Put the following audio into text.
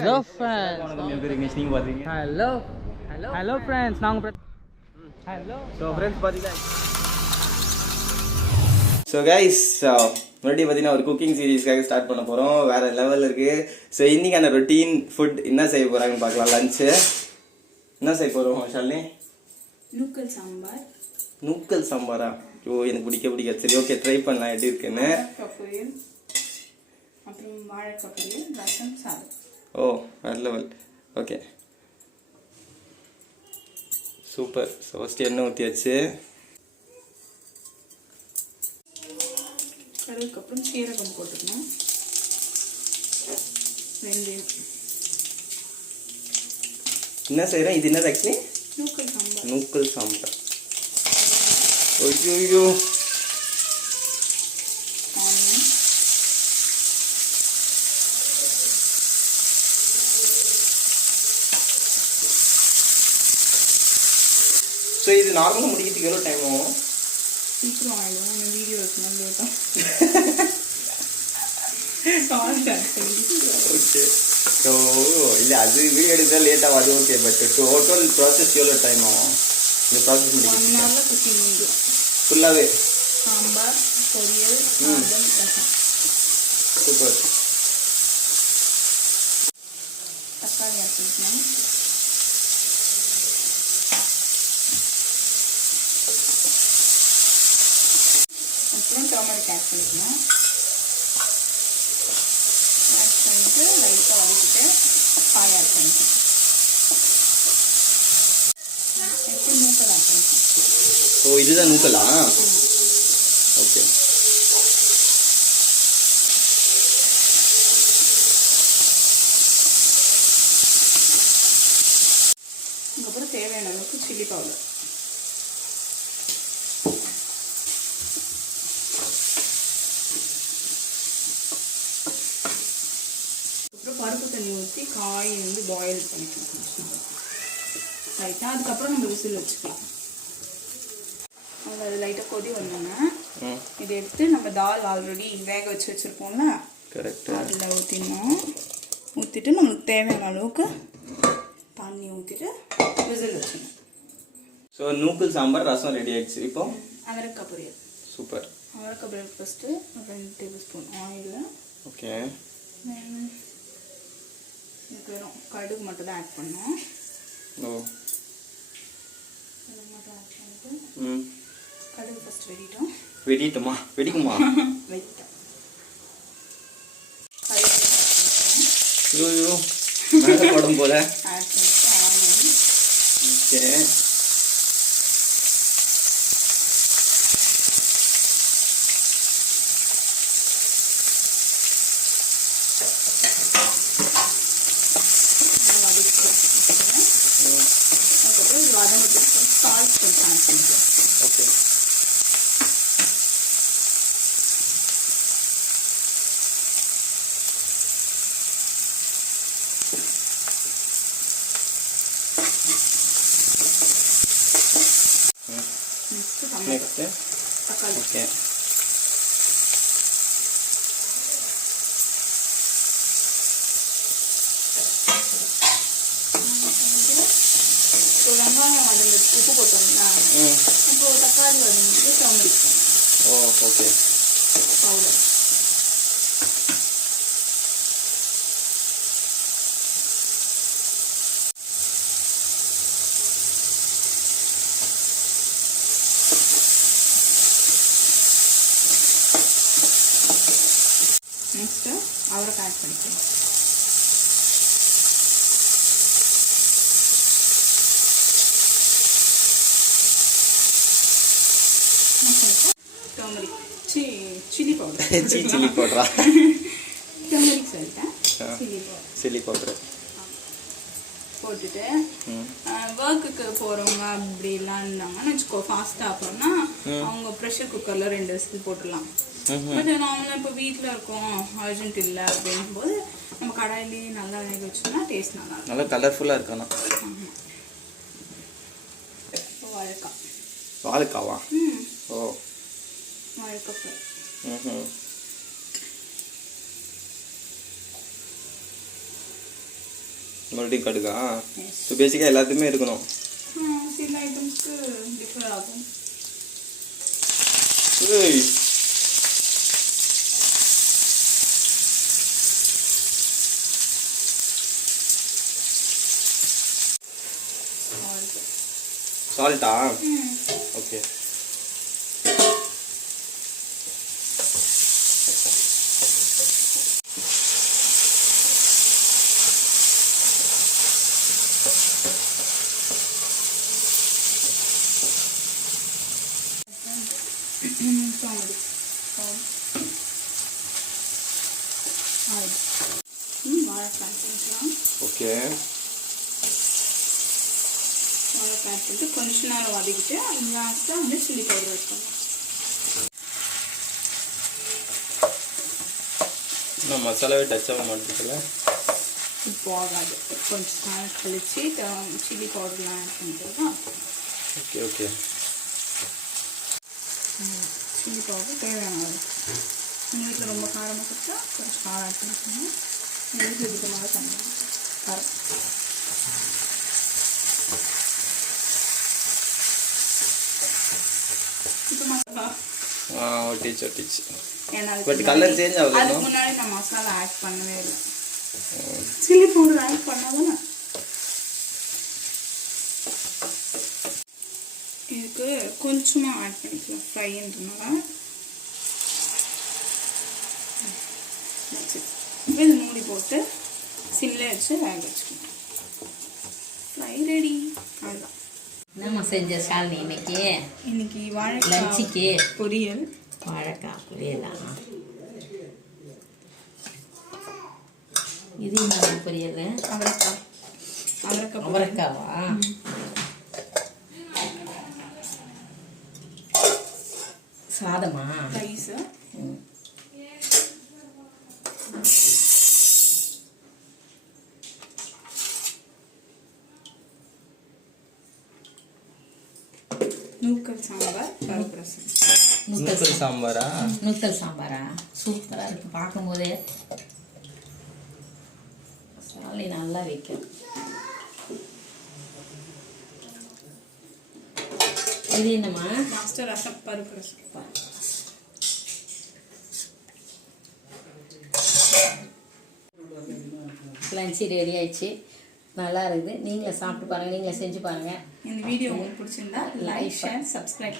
Hello friends. Hello friends. Hello. So friends பாத்தீங்களா? So guys, மறுபடியும் பார்த்தீங்கன்னா ஒரு குக்கிங் சீரீஸ்க்காக ஸ்டார்ட் பண்ண போகிறோம். வேறு லெவலில் இருக்குது. ஸோ இன்றைக்கான ரொட்டீன் ஃபுட் என்ன செய்ய போகிறாங்கன்னு பார்க்கலாம். லஞ்சு என்ன செய்ய போகிறோம் ஷாலினி? நூக்கல் சாம்பார். நூக்கல் சாம்பாரா? ஓ, எனக்கு பிடிக்காது. சரி, ஓகே, ட்ரை பண்ணலாம் எப்படி இருக்குன்னு. பொரியல், அப்புறம் வாழைக்காய் பொரியல், ரசம், சாதம். ஓ, வேறு level. Okay, super. So first எண்ணெய் ஊற்றியாச்சு. அதுக்கப்புறம் சீரகம் போட்டுக்கணும், வெந்தயம். என்ன செய்கிறேன்? இது என்னது ஆக்சுவலி? நூக்கல் சாம்பார். நூக்கல் சாம்பார். ஐயோ, ஸோ இது நார்மலாக முடிக்கிறதுக்கு எவ்வளோ டைம் ஆகும்? சீக்கிரம் ஆகிடும். அந்த வீடியோ இருக்குன்னா லேட்டாக. ஓகே, ஸோ இல்லை, அது வீடியோ எடுத்தால் லேட் ஆகாது. ஓகே, பட் டோட்டல் ப்ராசஸ் எவ்வளோ டைம் ஆகும் இந்த ப்ராசஸ் முடிக்க? 1 hour குக்கிங் முடியும் ஃபுல்லாகவே. சாம்பார், பொரியல், சாதம், ரசம். சூப்பர். தக்காளி ஆட் பண்ணிக்கலாம். அப்புறம் டொமேட்டோ ஆட் பண்ணிக்கலாம். ஆட் பண்ணிட்டு லைட்டாக வதக்கிட்டு காய் ஆட் பண்ணிக்கலாம். இப்போ நூக்கல் ஆட் பண்ணிக்கலாம். ஓ, இதுதான் நூக்கலா? ஓகே. அதுக்கப்புறம் தேவையான அளவுக்கு சில்லி பவுடர். அப்புறம் பருப்பு தண்ணி ஊற்றி காய் வந்து பாயில் பண்ணிக்கலாம் லைட்டாக. அதுக்கப்புறம் நம்ம விசில் வச்சுக்கலாம். அது லைட்டாக கொதி வந்தோன்னா இதை எடுத்து நம்ம தால் ஆல்ரெடி வேக வச்சு வச்சுருப்போம்ல, கரெக்ட், அதில் ஊற்றிடணும். ஊற்றிட்டு நம்மளுக்கு தேவையான அளவுக்கு தண்ணி ஊற்றிட்டு விசில் வச்சுக்கணும். ஸோ நூக்கல் சாம்பார் ரசம் ரெடி ஆயிடுச்சு. இப்போ அவரைக்காய் பொரியல். சூப்பர். அவரைக்காய் பொரியல் ஃபஸ்ட்டு 2 டேபிள்ஸ்பூன் ஆயில். ஓகே. இதுக்கு வெறும் கடுகு மட்டும் தான் ஆட் பண்ணோம். ஓ, கடுகு மட்டும் ஆட் பண்ணிட்டு கடுகு ஃபஸ்ட் வெடிட்டோம். வெடிக்குமா? வெடிட்டோம். ஐயோ, மேலே படம் போல. ஆட் பண்ணிட்டு ஆனியன். ஓகே. அதுக்கப்புறம் இது வதங்கிட்டு சால்ட் கொஞ்சம் ஆட் பண்ணிக்கலாம். ஓகே. நெக்ஸ்ட்டு தக்காளி. ஓகே. இப்போ வெங்காயம் வதங்க உப்பு போட்டோம்னா இப்போ தக்காளி வதங்கிட்டு டர்மரிக் ஓ, ஓகே. பவுடர். நெக்ஸ்ட்டு அவரைக்காய் ஆட் பண்ணிக்கலாம். Turmeric chilli powder. சில்லி பவுடரா? டர்மரிக் சொல்லிட்டேன். சில்லி பவுடர் போட்டுட்டு ஒர்க்குக்கு போகிறவங்க அப்படிலாம் இருந்தாங்கன்னு வச்சுக்கோ, ஃபாஸ்ட்டாக போனா அவங்க ப்ரெஷர் குக்கரில் 2 விசில் போட்டுடலாம். பட் நார்மலாக இப்போ வீட்டில் இருக்கோம், அர்ஜென்ட் இல்லை அப்படின் போது நம்ம கடாயிலேயே நல்லா வேக வச்சோம்னா டேஸ்ட் நல்லா கலர்ஃபுல்லாக இருக்கணும். வாழைக்காய். வாழைக்காவா? ஓ, வாழைக்காய். மறுபடியும் கடுகா? ஸோ பேசிக்காக எல்லாத்துக்குமே இருக்கணும். சில ஐட்டம்ஸ்க்கு டிஃபர் ஆகும். ஏய் சால்ட்டா? ஓகே. வாழைக்காய் பண்ணிக்கலாம். ஓகே. வாழைக்காய் போட்டு கொஞ்ச நேரம் வதக்கிட்டு லாஸ்ட்டாக வந்து சில்லி பவுடர் வைக்கணும். நான் மசாலாவே டச் ஆக மாட்டேங்கல. இப்போ ஆகாது. கொஞ்சம் நேரம் கழிச்சு சில்லி பவுடர்லாம் ஆட் பண்ணிட்டு. Okay okay. சில்லி பவுடர் தேவையானது. எங்கள் வீட்டில் ரொம்ப காரமாக கொடுத்தா கொஞ்சம் காரம் ஆட் பண்ணிக்கணும். எங்கள் வீட்டில் இதுக்கு பண்ணணும் காரம். இப்போ மசாலா ஒட்டிச்சு. ஏன்னா பட் கலர் சேஞ்ச் ஆகுது. அதுக்கு முன்னாடி நான் மசாலா ஆட் பண்ணவே இல்லை. சில்லி பவுடர் ஆட் பண்ணாதானே இதுக்கு கொஞ்சமாக ஆட் பண்ணிக்கலாம் ஃப்ரைன்றதுனால. இது மூடி போட்டு சிம்ல வச்சு வேக வச்சுக்கணும். Fry ready. அவ்வளோதான். என்னம்மா செஞ்ச சாலினி இன்னைக்கு வாழைக்காய் லஞ்சுக்கு பொரியல். வாழைக்காய் பொரியலா? இது என்ன பொரியல்? அவரைக்காய். அவரைக்காவா? சாதமா? ரைஸ். நூக்கல் சாம்பார், பருப்பு ரசம். நூக்கல் சாம்பாரா? நூக்கல் சாம்பாரா? சூப்பராக இருக்கு பார்க்கும்போதே. சாலி நல்லா வைக்கும். இது என்னம்மா? மாஸ்டர் ரசம், பருப்பு ரசம். லஞ்சு ரெடி ஆயிடுச்சு. நல்லா இருக்குது. நீங்களே சாப்பிட்டு பாருங்கள், நீங்களே செஞ்சு பாருங்கள். இந்த வீடியோ உங்களுக்கு பிடிச்சிருந்தா லைக், ஷேர், சப்ஸ்கிரைப்.